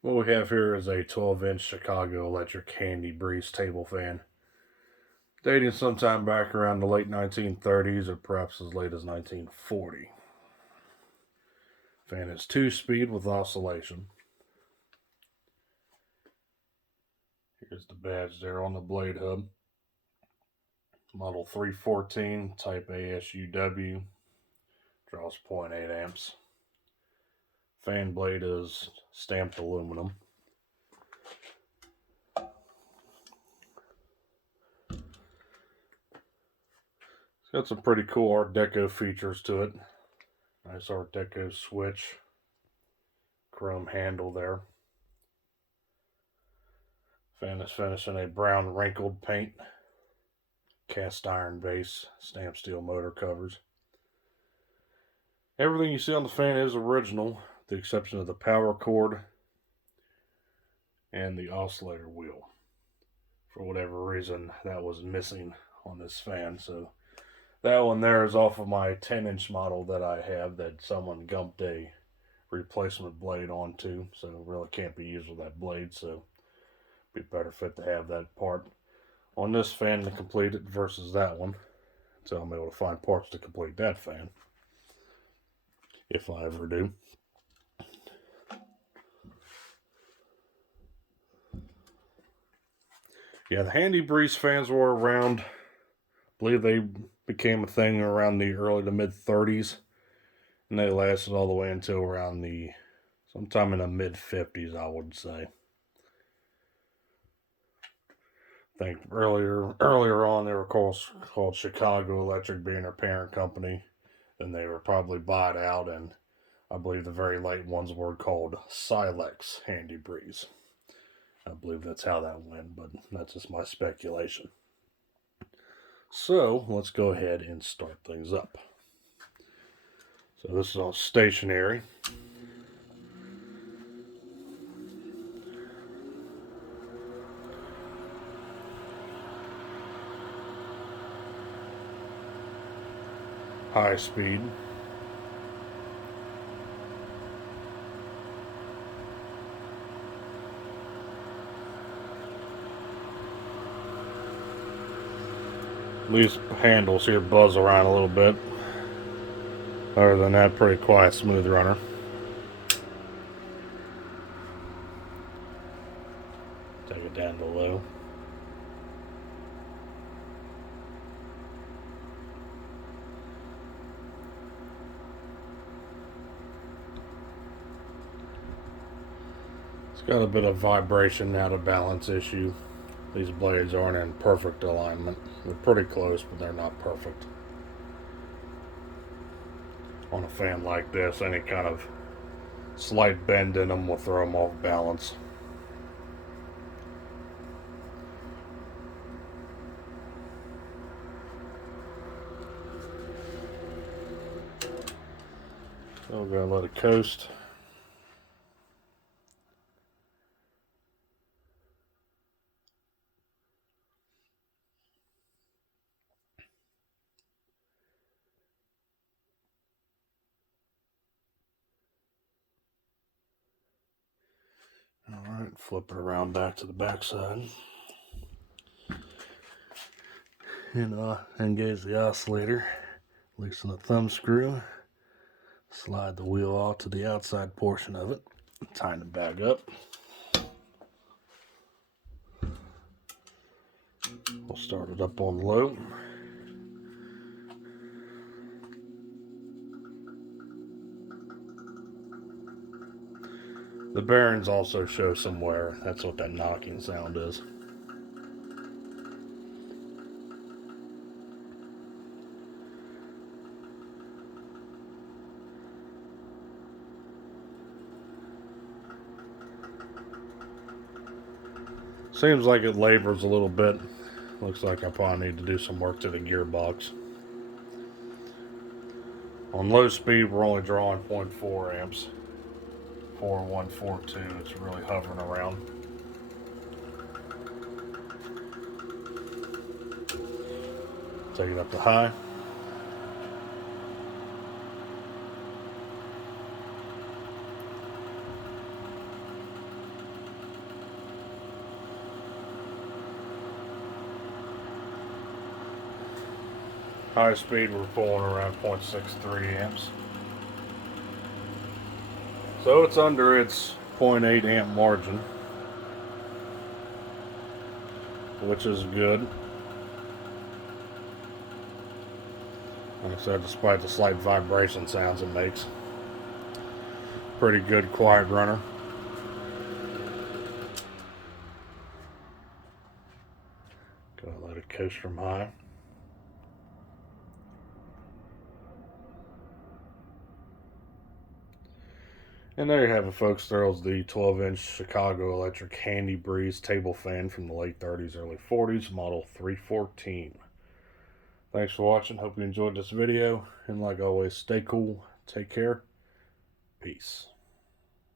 What we have here is a 12-inch Chicago electric Handybreeze table fan, dating sometime back around the late 1930s or perhaps as late as 1940. Fan is 2-speed with oscillation. Here's the badge there on the blade hub. Model 314, type ASUW, draws 0.8 amps. Fan blade is stamped aluminum. It's got some pretty cool Art Deco features to it. Nice Art Deco switch, chrome handle there. Fan is finished in a brown wrinkled paint, cast iron base, stamped steel motor covers. Everything you see on the fan is original, with the exception of the power cord and the oscillator wheel. For whatever reason, that was missing on this fan, so that one there is off of my 10-inch model that I have that someone gumped a replacement blade onto, so it really can't be used with that blade, so it'd be better fit to have that part on this fan to complete it versus that one, so I'm able to find parts to complete that fan, if I ever do. Yeah, the Handybreeze fans were around. I believe they became a thing around the early to mid 30s, and they lasted all the way until around the sometime in the mid 50s, I would say. I think earlier on they were called Chicago Electric, being their parent company. Then they were probably bought out, and I believe the very late ones were called Silex Handybreeze. I believe that's how that went, but that's just my speculation. So let's go ahead and start things up. So this is all stationary. High speed. These handles here buzz around a little bit. Other than that, pretty quiet, smooth runner. Take it down to low. It's got a bit of vibration out of balance issue. These blades aren't in perfect alignment. They're pretty close, but they're not perfect. On a fan like this, any kind of slight bend in them will throw them off balance. So we're going to let it coast. Alright, flip it around back to the back side. And engage the oscillator. Loosen the thumb screw. Slide the wheel off to the outside portion of it. Tighten it back up. We'll start it up on low. The bearings also show some wear. That's what that knocking sound is. Seems like it labors a little bit. Looks like I probably need to do some work to the gearbox. On low speed, we're only drawing 0.4 amps. 4142, it's really hovering around. Take it up to high. High speed, we're pulling around 0.63 amps. So it's under its 0.8 amp margin, which is good. Like I said, despite the slight vibration sounds it makes. Pretty good quiet runner. Gonna let it coast from high. And there you have it, folks. There's the 12-inch Chicago Electric Handybreeze table fan from the late 30s, early 40s, model 314. Thanks for watching. Hope you enjoyed this video. And like always, stay cool. Take care. Peace.